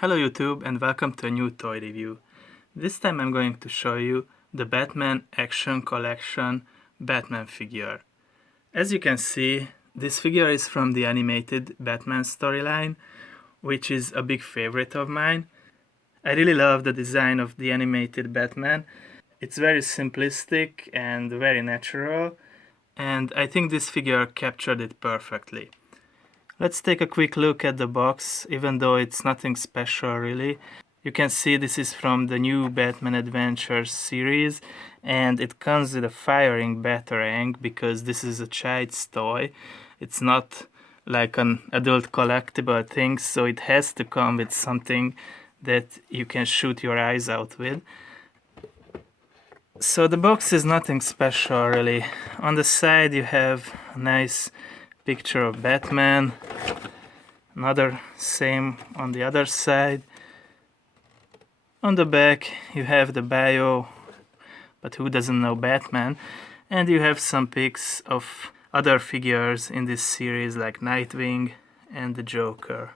Hello YouTube and welcome to a new toy review. This time I'm going to show you the Batman Action Collection Batman figure. As you can see, this figure is from the animated Batman storyline, which is a big favorite of mine. I really love the design of the animated Batman. It's very simplistic and very natural, and I think this figure captured it perfectly. Let's take a quick look at the box, even though it's nothing special really. You can see this is from the new Batman Adventures series, and it comes with a firing Batarang because this is a child's toy. It's not like an adult collectible thing, so it has to come with something that you can shoot your eyes out with. So the box is nothing special really. On the side you have a nice picture of Batman, another same on the other side. On the back you have the bio, but who doesn't know Batman, and you have some pics of other figures in this series like Nightwing and the Joker.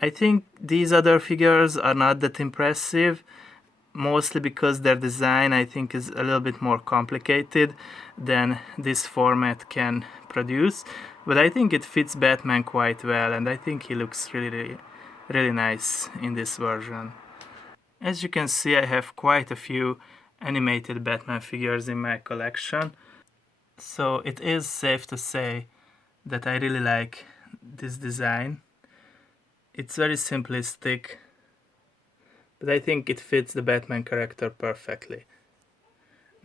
I think these other figures are not that impressive, mostly because their design I think is a little bit more complicated than this format can produce, but I think it fits Batman quite well, and I think he looks really nice in this version. As you can see, I have quite a few animated Batman figures in my collection, so it is safe to say that I really like this design. It's very simplistic, but I think it fits the Batman character perfectly.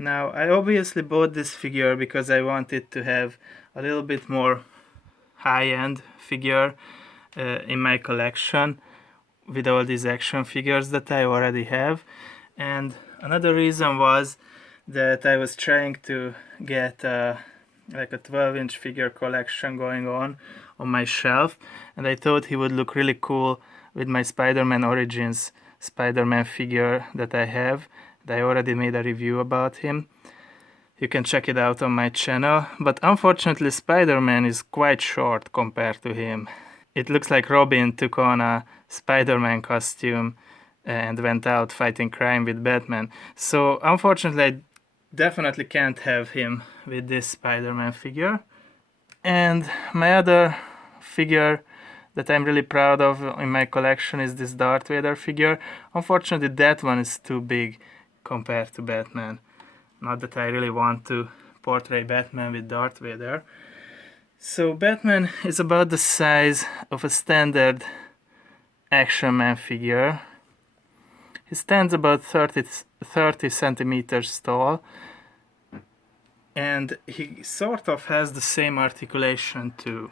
Now, I obviously bought this figure because I wanted to have a little bit more high-end figure in my collection with all these action figures that I already have. And another reason was that I was trying to get like a 12-inch figure collection going on my shelf, and I thought he would look really cool with my Spider-Man Origins Spider-Man figure that I have. I already made a review about him. You can check it out on my channel, but unfortunately Spider-Man is quite short compared to him. It looks like Robin took on a Spider-Man costume and went out fighting crime with Batman. So unfortunately I definitely can't have him with this Spider-Man figure. And my other figure that I'm really proud of in my collection is this Darth Vader figure. Unfortunately that one is too big compared to Batman. Not that I really want to portray Batman with Darth Vader. So Batman is about the size of a standard Action Man figure. He stands about 30 centimeters tall, and he sort of has the same articulation too.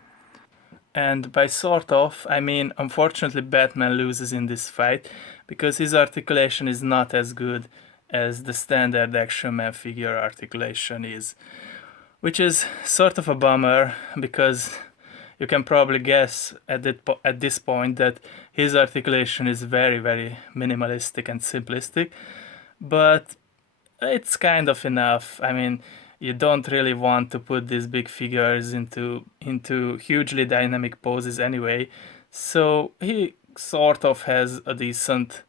And by sort of, I mean unfortunately Batman loses in this fight because his articulation is not as good as the standard Action Man figure articulation is. Which is sort of a bummer because you can probably guess at this point that his articulation is very minimalistic and simplistic, but it's kind of enough. I mean, you don't really want to put these big figures into hugely dynamic poses anyway, so he sort of has a decent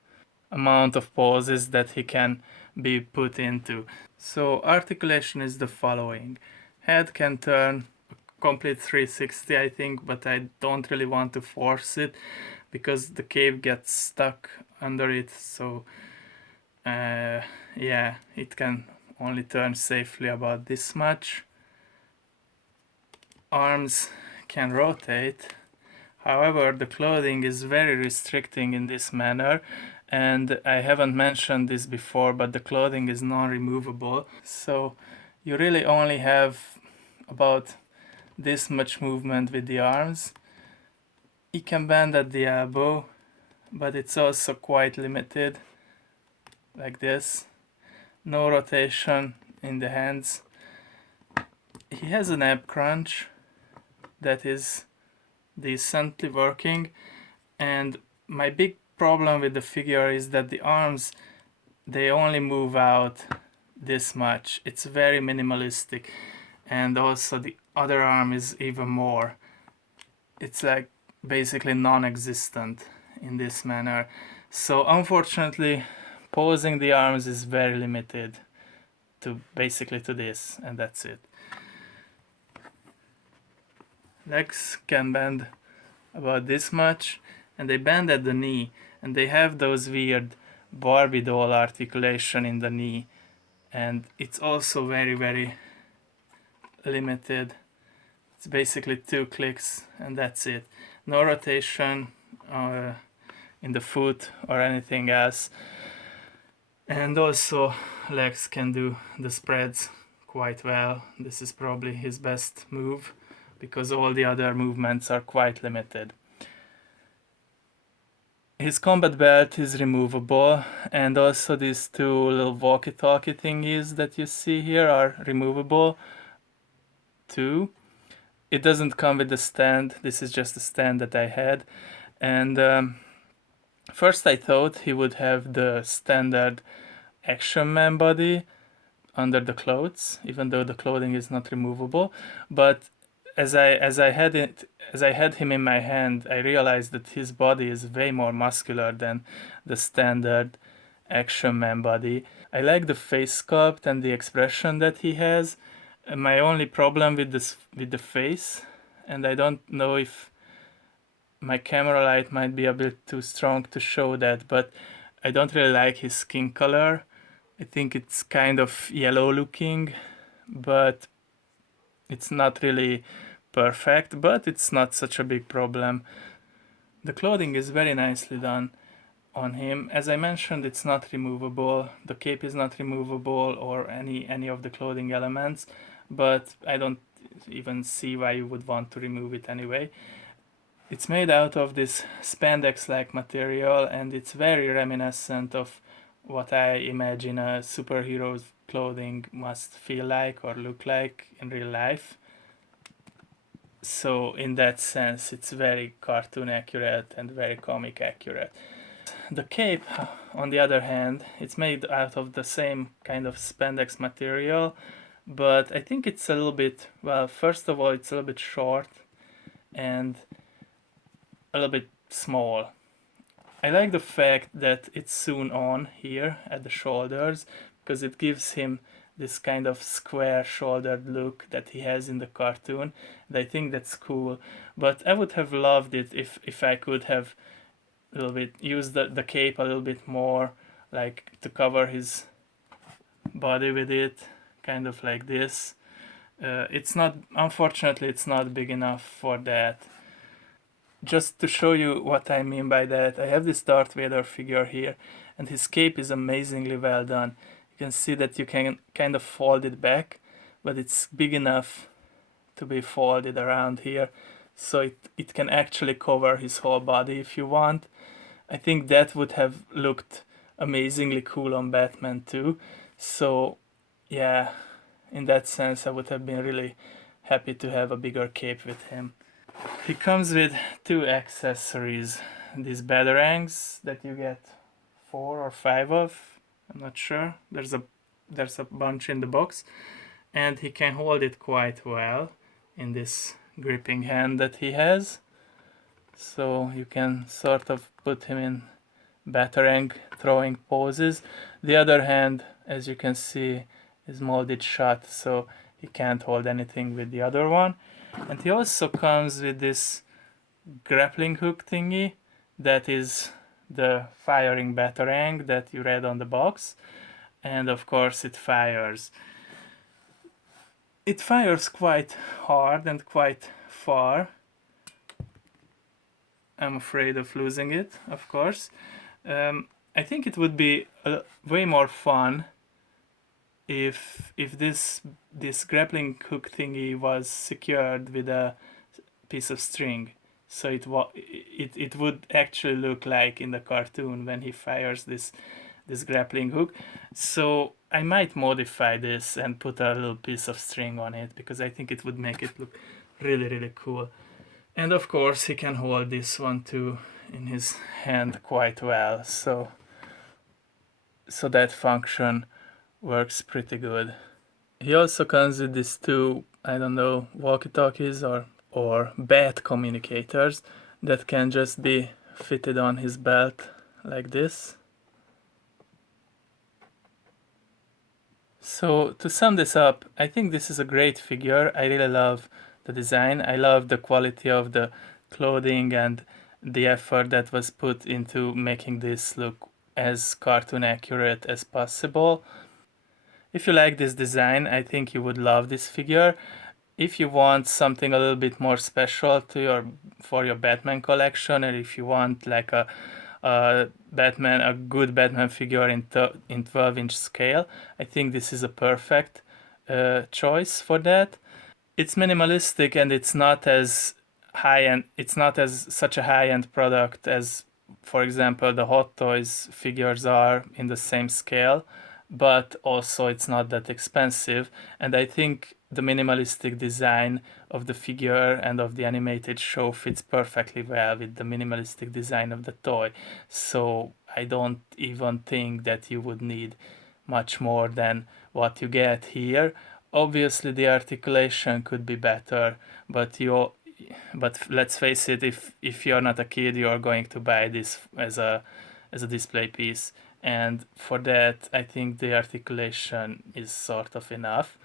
amount of poses that he can be put into. So articulation is the following. Head can turn a complete 360 I think, but I don't really want to force it because the cape gets stuck under it, so yeah, it can only turn safely about this much. Arms can rotate, however the clothing is very restricting in this manner, and I haven't mentioned this before, but the clothing is non-removable, so you really only have about this much movement with the arms. It can bend at the elbow, but it's also quite limited, like this. No rotation in the hands. He has an ab crunch that is decently working, and my big problem with the figure is that the arms, they only move out this much. It's very minimalistic, and also the other arm is even more. It's like basically non-existent in this manner. So unfortunately, posing the arms is very limited to basically to this, and that's it. Legs can bend about this much, and they bend at the knee, and they have those weird Barbie doll articulation in the knee, and it's also very, very limited. It's basically 2 clicks and that's it. No rotation in the foot or anything else. And also legs can do the spreads quite well. This is probably his best move because all the other movements are quite limited. His combat belt is removable, and also these 2 little walkie-talkie thingies that you see here are removable too. It doesn't come with the stand, this is just a stand that I had, and first I thought he would have the standard Action Man body under the clothes, even though the clothing is not removable, but as I had him in my hand, I realized that his body is way more muscular than the standard Action Man body. I like the face sculpt and the expression that he has. My only problem with the face, and I don't know if my camera light might be a bit too strong to show that, but I don't really like his skin color. I think it's kind of yellow looking, but it's not really perfect, but it's not such a big problem. The clothing is very nicely done on him. As I mentioned, it's not removable. The cape is not removable or any of the clothing elements, but I don't even see why you would want to remove it anyway. It's made out of this spandex-like material, and it's very reminiscent of what I imagine a superhero's clothing must feel like or look like in real life. So in that sense, it's very cartoon accurate and very comic accurate. The cape, on the other hand, it's made out of the same kind of spandex material, but I think it's a little bit, well, first of all, it's a little bit short and a little bit small. I like the fact that it's sewn on here at the shoulders because it gives him this kind of square shouldered look that he has in the cartoon, and I think that's cool. But I would have loved it if I could have a little bit used the cape a little bit more, like to cover his body with it, kind of like this. It's not, unfortunately, it's not big enough for that. Just to show you what I mean by that, I have this Darth Vader figure here, and his cape is amazingly well done. You can see that you can kind of fold it back, but it's big enough to be folded around here, so it can actually cover his whole body if you want. I think that would have looked amazingly cool on Batman too. So yeah, in that sense I would have been really happy to have a bigger cape with him. He comes with 2 accessories, these batarangs that you get 4 or 5 of, I'm not sure, there's a bunch in the box, and he can hold it quite well in this gripping hand that he has, so you can sort of put him in batarang throwing poses. The other hand, as you can see, is molded shut, so he can't hold anything with the other one. And he also comes with this grappling hook thingy that is the firing batarang that you read on the box, and of course it fires. It fires quite hard and quite far. I'm afraid of losing it, of course. I think it would be way more fun if this grappling hook thingy was secured with a piece of string, so it would actually look like in the cartoon when he fires this grappling hook. So I might modify this and put a little piece of string on it because I think it would make it look really cool. And of course he can hold this one too in his hand quite well, so that function works pretty good. He also comes with these 2, I don't know, walkie-talkies or bat communicators that can just be fitted on his belt like this. So to sum this up, I think this is a great figure. I really love the design. I love the quality of the clothing and the effort that was put into making this look as cartoon accurate as possible. If you like this design, I think you would love this figure. If you want something a little bit more special for your Batman collection, and if you want like a good Batman figure in 12-inch scale, I think this is a perfect choice for that. It's minimalistic and it's not as high end. It's not as such a high end product as, for example, the Hot Toys figures are in the same scale, but also it's not that expensive. And I think the minimalistic design of the figure and of the animated show fits perfectly well with the minimalistic design of the toy. So I don't even think that you would need much more than what you get here. Obviously the articulation could be better, but let's face it, if you're not a kid, you're going to buy this as a display piece, and for that I think the articulation is sort of enough.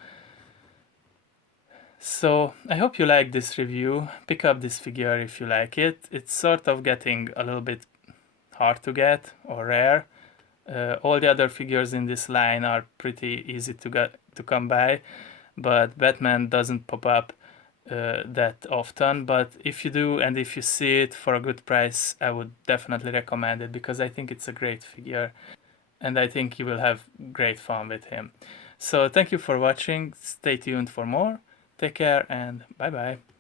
So I hope you like this review. Pick up this figure if you like it. It's sort of getting a little bit hard to get or rare. All the other figures in this line are pretty easy to come by, but Batman doesn't pop up that often. But if you do, and if you see it for a good price, I would definitely recommend it because I think it's a great figure and I think you will have great fun with him. So thank you for watching. Stay tuned for more. Take care and bye bye.